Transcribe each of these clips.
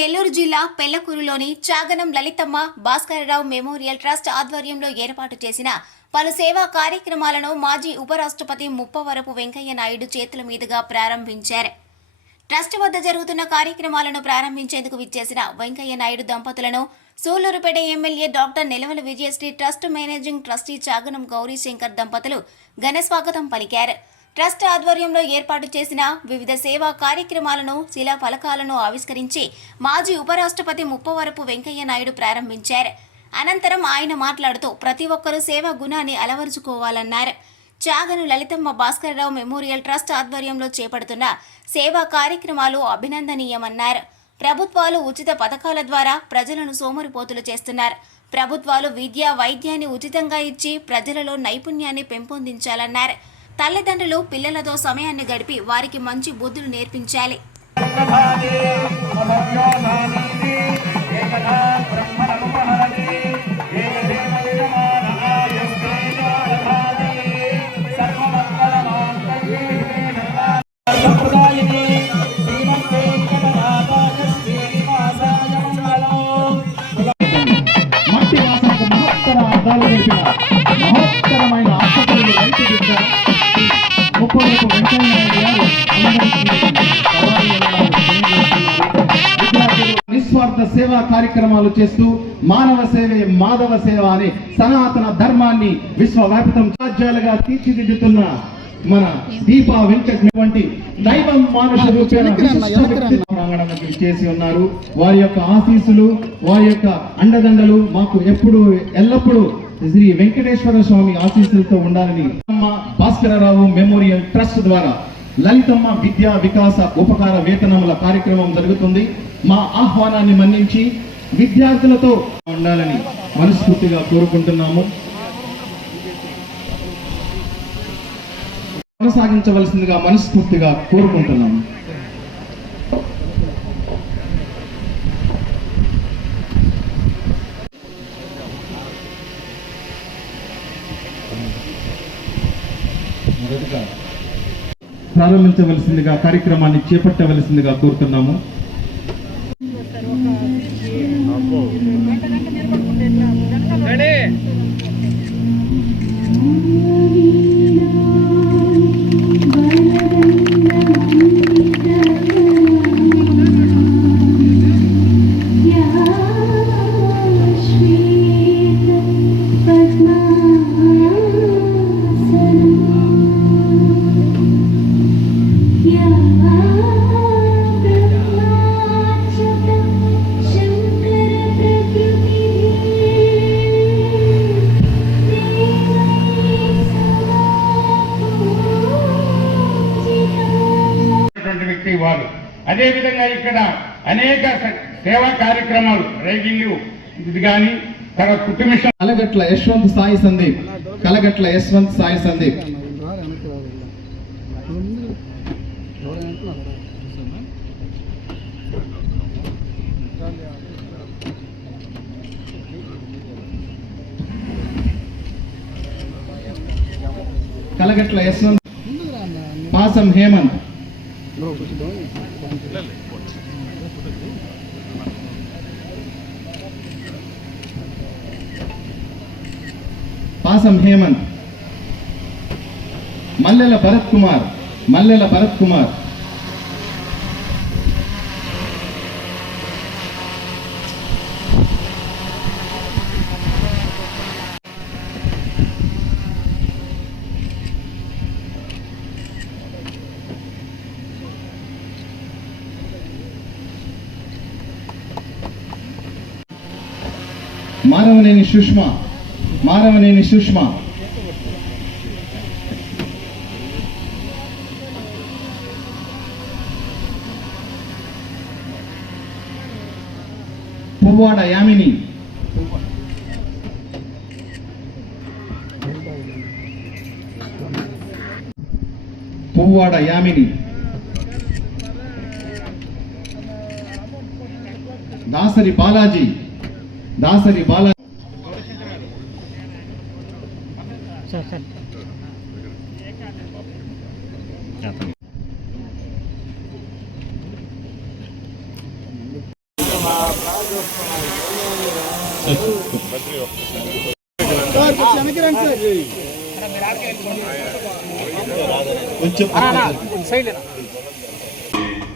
నెల్లూరు జిల్లా పెళ్ళకూరులోని Chaganam Lalithamma Bhaskararao memorial trust ఆధ్వర్యంలో ఏర్పాటు చేసిన పలు సేవా కార్యక్రమాలను మాజీ ఉపరాష్ట్రపతి ముప్పవరపు వెంకయ్య నాయుడు చేతుల మీదుగా ప్రారంభించారు. ట్రస్ట్ వద్ద జరుగుతున్న కార్యక్రమాలను ప్రారంభించేందుకు విచ్చేసిన వెంకయ్య నాయుడు దంపతులను Sullurpeta MLA doctor Nilavala Vijayasri trust managing trustee Chaganam Gowrishankar దంపతులు ఘన స్వాగతం పలికారు. ట్రస్ట్ ఆధ్వర్యంలో ఏర్పాటు చేసిన వివిధ సేవా కార్యక్రమాలను శిలా ఫలకాలను ఆవిష్కరించి మాజీ ఉపరాష్ట్రపతి ముప్పవరపు వెంకయ్య నాయుడు ప్రారంభించారు. అనంతరం ఆయన మాట్లాడుతూ ప్రతి ఒక్కరూ సేవా గుణాన్ని అలవరుచుకోవాలన్నారు. చాగను లలితమ్మ భాస్కరరావు మెమోరియల్ ట్రస్ట్ ఆధ్వర్యంలో చేపడుతున్న సేవా కార్యక్రమాలు అభినందనీయమన్నారు. ప్రభుత్వాలు ఉచిత పథకాల ద్వారా ప్రజలను సోమరిపోతులు చేస్తున్నారు. ప్రభుత్వాలు విద్య వైద్యాన్ని ఉచితంగా ఇచ్చి ప్రజలలో నైపుణ్యాన్ని పెంపొందించాలన్నారు. తల్లిదండ్రులు పిల్లలతో సమయాన్ని గడిపి వారికి మంచి బుద్ధులు నేర్పించాలి. సేవా కార్యక్రమాలు చేస్తూ మానవ సేవే మాధవ సేవ అనే సనాతన ధర్మాన్ని విశ్వవ్యాప్తం రాజ్యాలుగా తీర్చిదిద్దుతున్న మన దీపా వెంకట్ వంటి దైవం మానుష చేసి ఉన్నారు. వారి యొక్క ఆశీస్సులు వారి యొక్క అండదండలు మాకు ఎప్పుడు ఎల్లప్పుడూ శ్రీ వెంకటేశ్వర స్వామి ఆశీస్సులతో ఉండాలని అమ్మ భాస్కరరావు మెమోరియల్ ట్రస్ట్ ద్వారా లలితమ్మ విద్యా వికాస ఉపకార వేతనముల కార్యక్రమం జరుగుతుంది. మా ఆహ్వానాన్ని మన్నించి విద్యార్థులతో ఉండాలని మనస్ఫూర్తిగా కోరుకుంటున్నాము. కొనసాగించవలసిందిగా మనస్ఫూర్తిగా కోరుకుంటున్నాము. ప్రారంభించవలసిందిగా కార్యక్రమాన్ని చేపట్టవలసిందిగా కోరుతున్నాము. అదేవిధంగా ఇక్కడ అనేక సేవా కార్యక్రమాలు రైగిళ్ళు ఇది కానీ తర్వాత కుటుంబ కలగట్ల యశ్వంత్ సాయి సందీప్. కలగట్ల యశ్వంత్ సాయి సందీప్. కలగట్ల యశ్వంత్. పాసం హేమంత్. పాసం హేమంత్ మల్లెల భరత్ కుమార్ మల్లెల భరత్ కుమార్. మారవనేని సుష్మ. మారవనేని సుష్మ. పువ్వాడ యామిని. పువ్వాడ యామిని. దాసరి బాలాజీ. దాసరి బాలాజీ.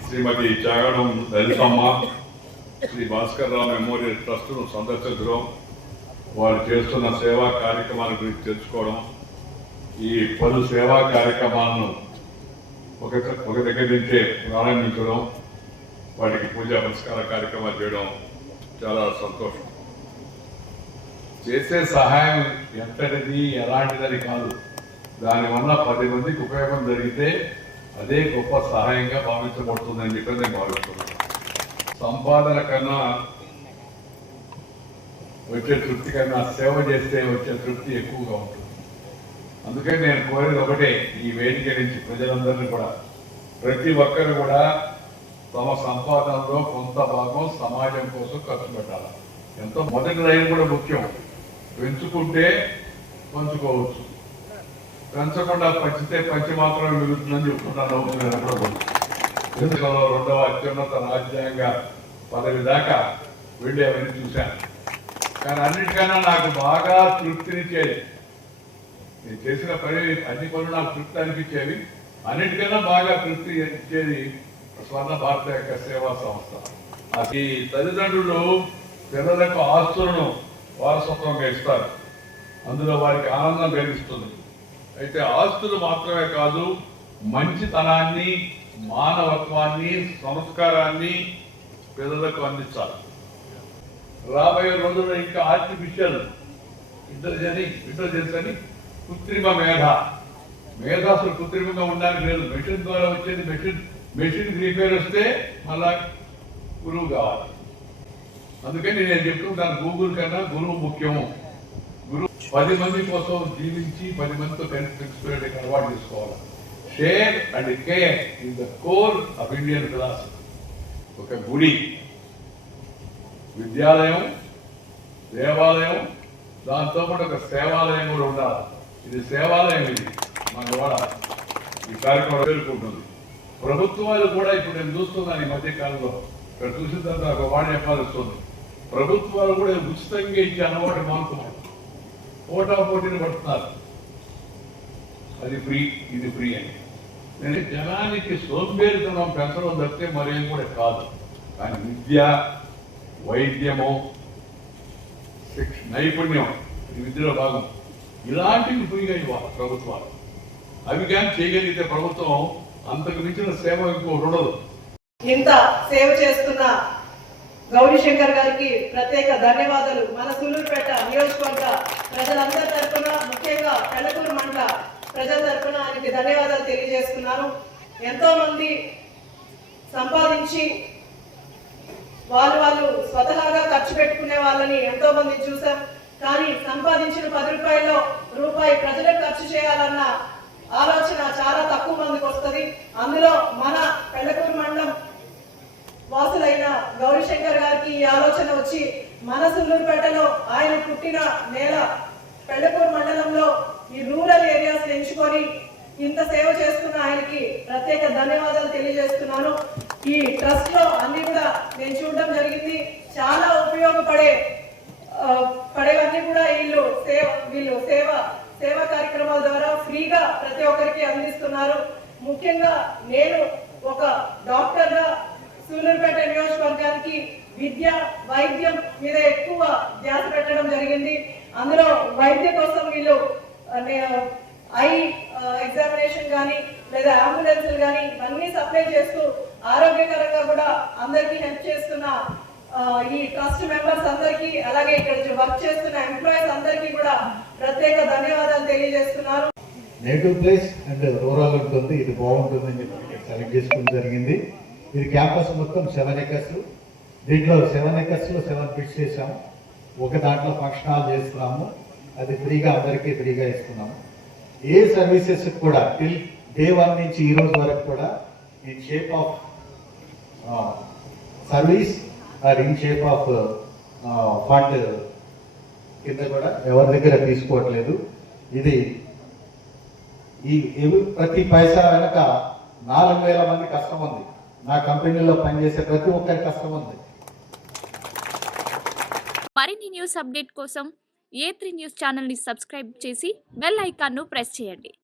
శ్రీమతి త్యాగడం లలితమ్మ శ్రీ భాస్కర్ రావు మెమోరియల్ ట్రస్ట్ను సందర్శించడం వారు చేస్తున్న సేవా కార్యక్రమాల గురించి తెలుసుకోవడం. ఈ పలు సేవా కార్యక్రమాలను ఒక ఒక దగ్గర నుంచే ప్రారంభించడం వాటికి పూజా పురస్కార కార్యక్రమాలు చేయడం చాలా సంతోషం. చేసే సహాయం ఎంతటిది ఎలాంటిదని కాదు. దానివల్ల పది మందికి ఉపయోగం జరిగితే అదే గొప్ప సహాయంగా భావించబడుతుందని చెప్పి నేను భావిస్తున్నాను. సంపాదన కన్నా వచ్చే తృప్తి కన్నా సేవ చేస్తే వచ్చే తృప్తి ఎక్కువగా ఉంటుంది. అందుకే నేను కోరేది ఒకటే ఈ వేదిక నుంచి ప్రజలందరినీ కూడా ప్రతి ఒక్కరు కూడా తమ సంపాదనలో కొంత భాగం సమాజం కోసం ఖర్చు పెట్టాలి. ఎంతో మొదటి లైన్ కూడా ముఖ్యం. పెంచుకుంటే పంచుకోవచ్చు. పెంచకుండా పంచితే పంచి మాత్రమే మిగులుతుందని చెప్తున్నాను నేను ఎప్పుడో కొంచెం. రెండవ అత్యున్నత రాజ్యాంగ పదవి దాకా వెళ్ళి అవన్నీ చూశాను. కానీ అన్నిటికన్నా నాకు బాగా తృప్తినిచ్చేది నేను చేసిన పని అన్ని పనులు నాకు తృప్తి అనిపించేవి. అన్నిటికన్నా బాగా తృప్తి ఇచ్చేది స్వర్ణ భారత యొక్క సేవా సంస్థ. అది తల్లిదండ్రులు పిల్లలకు ఆస్తులను వారసత్వంగా ఇస్తారు. అందులో వారికి ఆనందం కలిగిస్తుంది. అయితే ఆస్తులు మాత్రమే కాదు మంచితనాన్ని మానవత్వాన్ని సంస్కారాన్ని పిల్లలకు అందించాలి రాబోయే రోజుల్లో ఇంకా ఆర్టిఫిషియల్ ఇంటెలిజెన్స్ ఇంటెలిజెన్స్ అని కృత్రిమ మేధ. మేధ అసలు కృత్రిమంగా ఉండడానికి లేదు. మెషిన్ ద్వారా వచ్చేది మెషిన్. మెషిన్ రిపేర్ వస్తే మళ్ళా గురువు కావాలి. అందుకని నేను చెప్తుంటాను గూగుల్ కన్నా గురువు ముఖ్యము. గురువు పది మంది కోసం జీవించి పది మందితో కలిసి అలవాటు చేసుకోవాలి. Share and care in the core of Indian class ఒక గుడి విద్యాలయం దేవాలయం దాంతో పాటు ఒక సేవాలయం కూడా ఉండాలి. ఇది సేవాలయం ఇది. మన వాడ ఈ కార్యక్రమం పేర్కొంటుంది. ప్రభుత్వాలు కూడా ఇప్పుడు నేను చూస్తున్నాను ఈ మధ్య కాలంలో ఇక్కడ చూసిన తర్వాత ఒక వాడు చెప్పాల్సి ప్రభుత్వాలు కూడా ఉచితంగా ఇచ్చే అలవాటు మానుకున్నాడు పోటా పోటీని పడుతున్నారు. అది ఫ్రీ ఇది ఫ్రీ అని. నేను జనానికి సోంబేరితనం పెంచడం తప్పితే మరేం కూడా కాదు. కానీ విద్య వైద్యము శిక్ష నైపుణ్యం ఈ విద్యలో భాగం. ఇలాంటివి ఫ్రీగా ఇవ్వాలి ప్రభుత్వాలు. అవి కానీ చేయగలిగితే ప్రభుత్వం అంతకు మించిన సేవ ఇంకోటి ఉండదు. ఇంత సేవ చేస్తున్న గౌరీశంకర్ గారికి ప్రత్యేక ధన్యవాదాలు. మన సులూరుపేట నియోజకవర్గ ప్రజలందరి తరఫున ముఖ్యంగా పెళ్ళకూరు మండల ప్రజల తరఫున ఆయనకి ధన్యవాదాలు తెలియజేస్తున్నాను. ఎంతో మంది సంపాదించి వాళ్ళు వాళ్ళు స్వతహాగా ఖర్చు పెట్టుకునే వాళ్ళని ఎంతో మంది చూసాం కానీ సంపాదించిన పది రూపాయల్లో రూపాయి ప్రజలకు ఖర్చు చేయాలన్న ఆలోచన చాలా తక్కువ మందికి వస్తుంది. అందులో మన పెళ్ళకూరు మండలం వాసులైన గౌరీశంకర్ గారికి ఈ ఆలోచన వచ్చి మన సుల్లూరుపేటలో ఆయన పుట్టిన నేల పెళ్ళకూరు మండలంలో ఈ రూరల్ ఏరియాస్ ఎంచుకొని ఇంత సేవ చేస్తున్న ఆయనకి ప్రత్యేక ధన్యవాదాలు తెలియజేస్తున్నాను. ఈ ట్రస్ట్లో అన్ని కూడా నేను చూడడం జరిగింది. చాలా ఉపయోగపడే పడేవన్నీ కూడా వీళ్ళు సేవ వీళ్ళు సేవ సేవా కార్యక్రమాల ద్వారా ఫ్రీగా ప్రతి ఒక్కరికి అందిస్తున్నారు. ముఖ్యంగా నేను ఒక డాక్టర్గా సూలూరుపేట నియోజకవర్గానికి విద్య వైద్యం మీద ఎక్కువ ధ్యాస పెట్టడం జరిగింది. అందులో వైద్య కోసం వీళ్ళు ఐ ఎగ్జామినేషన్ కానీ లేదా అంబులెన్సులు కానీ ఇవన్నీ సప్లై చేస్తూ ఆరోగ్యకరంగా కూడా అందరికీ హెల్ప్ చేస్తున్న ఈ ట్రస్ట్ మెంబర్స్ అందరికీ అలాగే ఇక్కడ వర్క్ చేస్తున్న ఎంప్లాయీస్ అందరికీ కూడా ప్రత్యేక ధన్యవాదాలు తెలియజేస్తున్నారు. నేటివ్ ప్లేస్ అండ్ రూరల్ ఉంటుంది ఇది బాగుంటుందని చెప్పి సెలెక్ట్ చేసుకోవడం జరిగింది. ఇది క్యాంపస్ మొత్తం సెవెన్ ఎకర్స్ దీంట్లో సెవెన్ ఎకర్స్లో సెవెన్ ఫిక్స్ చేసాము ఒక దాంట్లో ఫంక్షన్ హాల్ చేస్తున్నాము. అది ఫ్రీగా అందరికీ ఫ్రీగా ఇస్తున్నాము ఏ సర్వీసెస్ కూడా టిల్ డే వన్ నుంచి ఈ రోజు వరకు కూడా in shape of service or in shape of fund కింద కూడా ఎవరి దగ్గర తీసుకోవట్లేదు. ఇది ఈ ప్రతి పైసా వెనక నాలుగు వేల మంది కష్టం ఉంది. నా కంపెనీలో పనిచేసే ప్రతి ఒక్కరి కష్టం ఉంది. మరిన్ని న్యూస్ అప్డేట్ కోసం ఏ త్రీ న్యూస్ ఛానల్ని సబ్స్క్రైబ్ చేసి బెల్ ఐకాన్ను ప్రెస్ చేయండి.